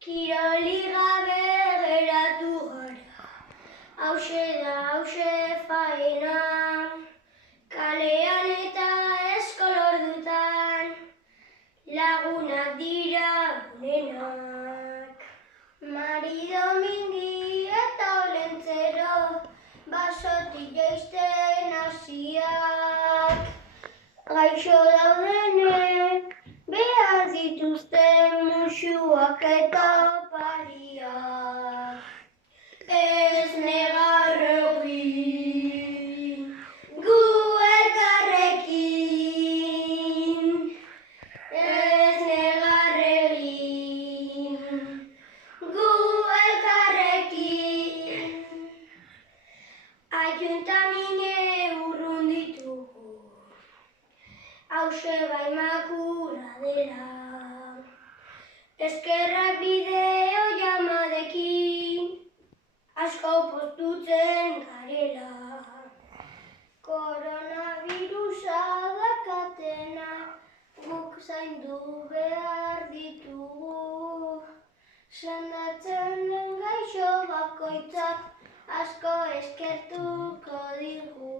Kiroli gabe geratu gara, hauxe da hauxe faena, kalean eta eskolordutan, lagunak dira gunenak. Mari Domingi eta Olentzero, basotik jaisten hasiak, gaixo daudenek behar dituzten musuak eta opariak. Ez negar egin, gu elkarrekin. Ez negar egin, gu elkarrekin. Ayuntamine urrun ditugu, hauxe bai makurra dela. Eskerrak bideo llamadekin, asko poztutzen garela. Koronavirusa dakatena, guk zaindu behar ditugu. Sendatzen den gaixo bakoitzak, asko eskertuko digu.